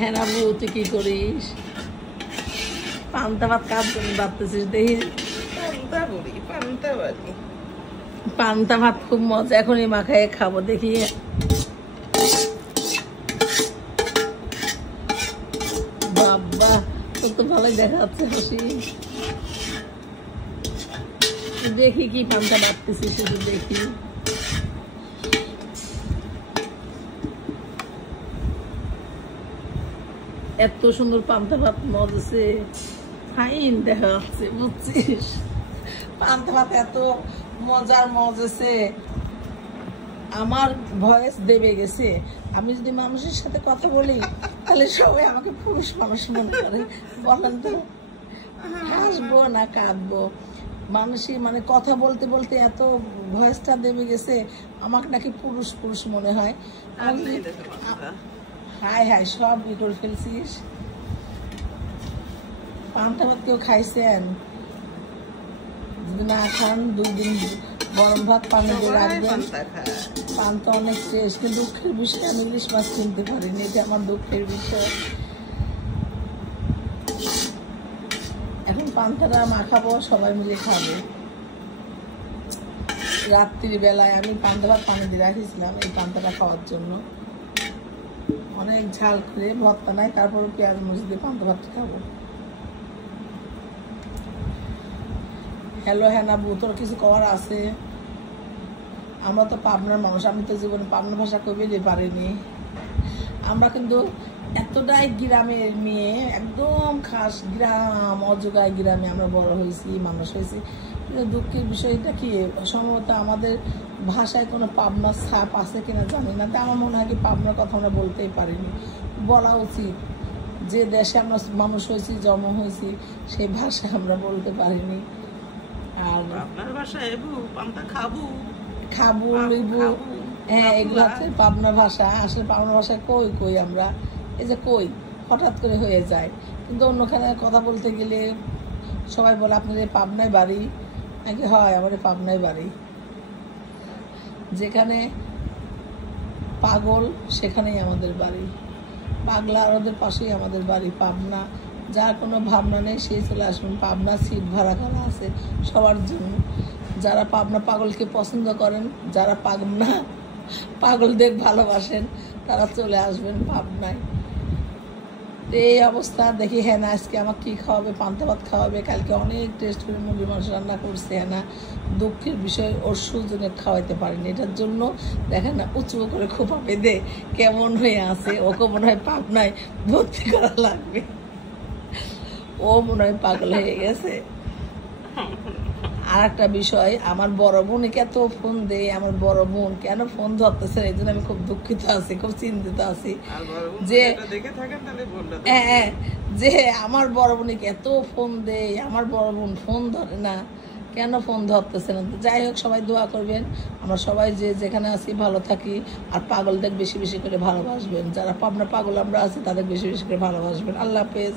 হ্যাঁ না বউ, তুই কি করিস? পান্তা ভাত কাজ করে ভাবতেছিস দেখি। পান্তা ভাত খুব মজা, এখনই মাখায় খাবো দেখি। বাবা কত ভালো দেখা যাচ্ছে হাসি। দেখি কি পান্তা ভাবতেছিস, শুধু দেখি। এত সুন্দর পান্তা ভাত মজেছে, ফাইন দেখা যাচ্ছে, বুঝছিস? পান্তা ভাত এত মজার মজেছে, আমার ভয়েস দেবে গেছে। আমি যদি মানুষের সাথে কথা বলি তাহলে সবাই আমাকে পুরুষ মানুষ মনে করে। বলেন তো, হাসবো না কাঁদবো? মানুষই মানে কথা বলতে বলতে এত ভয়েসটা দেবে গেছে, আমাকে নাকি পুরুষ পুরুষ মনে হয়। হাই হাই, সব ই করে ফেলছিস। পান্তা ভাত কেউ খাইছেন? যদি না খান 2 দিন গরম ভাত পানি দিয়ে রাখবেন। পান্তা অনেক টেস্ট, কিন্তু দুঃখের বিষয় আমি ইলিশ মাছ কিনতে পারিনি, এটা আমার দুঃখের বিষয়। এখন পান্তাটা মাখাবো, সবাই মিলে খাবো। রাত্রির বেলায় আমি পান্তা ভাত পানি দিয়ে রাখিছিলাম এই পান্তাটা খাওয়ার জন্য। অনেক ঝাল করে, ভর্তা নাই, তারপরে পেঁয়াজ মরিচ দিয়ে পান্তা ভাত খাবো। হ্যালো হ্যাঁ না বউ, তোর কিছু করার আছে? আমরা তো পাবনার মানুষ, আমি তো জীবনে পাবনা ভাষা কইতে পারিনি। আমরা কিন্তু এতটাই গ্রামের মেয়ে, একদম খাস গ্রাম, অজগায় গ্রামে আমরা বড় হয়েছি, মানুষ হয়েছি। কিন্তু দুঃখের বিষয়টা কি, সম্ভবত আমাদের ভাষায় কোনো পাবনার ছাপ আছে কিনা জানি না। তা আমার মনে হয় কি পাবনার কথা আমরা বলতেই পারিনি। বলা উচিত, যে দেশে আমরা মানুষ হয়েছি, জন্ম হয়েছি, সেই ভাষা আমরা বলতে পারিনি। আর আপনার ভাষায় খাবো খাবো লইবো, হ্যাঁ এগুলো হচ্ছে পাবনা ভাষা। আসলে পাবনা ভাষায় কই কই আমরা, এই যে কই হঠাৎ করে হয়ে যায়। কিন্তু অন্যখানে কথা বলতে গেলে সবাই বলে আপনার এই পাবনায় বাড়ি নাকি? হয়, আমার পাবনায় বাড়ি। যেখানে পাগল সেখানেই আমাদের বাড়ি, পাগলা আর ওদের পাশেই আমাদের বাড়ি। পাবনা, যার কোনো ভাবনা নেই সেই চলে আসবেন। পাবনা সিট ভাড়া করা আছে সবার জন্য। যারা পাবনা পাগলকে পছন্দ করেন, যারা পাবনা পাগলদের ভালোবাসেন, তারা চলে আসবেন পাবনায়। এই অবস্থা দেখি। হ্যাঁ না আজকে আমাকে কী খাওয়াবে? পান্তা ভাত খাওয়াবে। কালকে অনেক টেস্ট করে মুরগির মাংস রান্না করছে। হ্যাঁ না, দুঃখের বিষয় ওর সুজনে খাওয়াইতে পারিনি। এটার জন্য দেখেন না উঁচু করে খোপা বেঁধে কেমন হয়ে আছে। ওকে মনে হয় পাবনায় ভর্তি করা লাগবে, ও মনে হয় পাগল হয়ে গেছে। আর একটা বিষয়, আমার বড় বোনকে এত ফোন দেয়, আমার বড় বোন কেন ফোন ধরতেছে, এই জন্য আমি খুব দুঃখিত আছি, খুব চিন্তিত আছি। যে হ্যাঁ, যে আমার বড় বোনকে এত ফোন দেয়, আমার বড় বোন ফোন ধরে না, কেন ফোন ধরতেছে না? যাই হোক, সবাই দোয়া করবেন, আমরা সবাই যে যেখানে আছি ভালো থাকি। আর পাগলদের বেশি বেশি করে ভালোবাসবেন, যারা পাবনা পাগল আমরা আছি তাদের বেশি বেশি করে ভালোবাসবেন। আল্লাহ হাফেজ।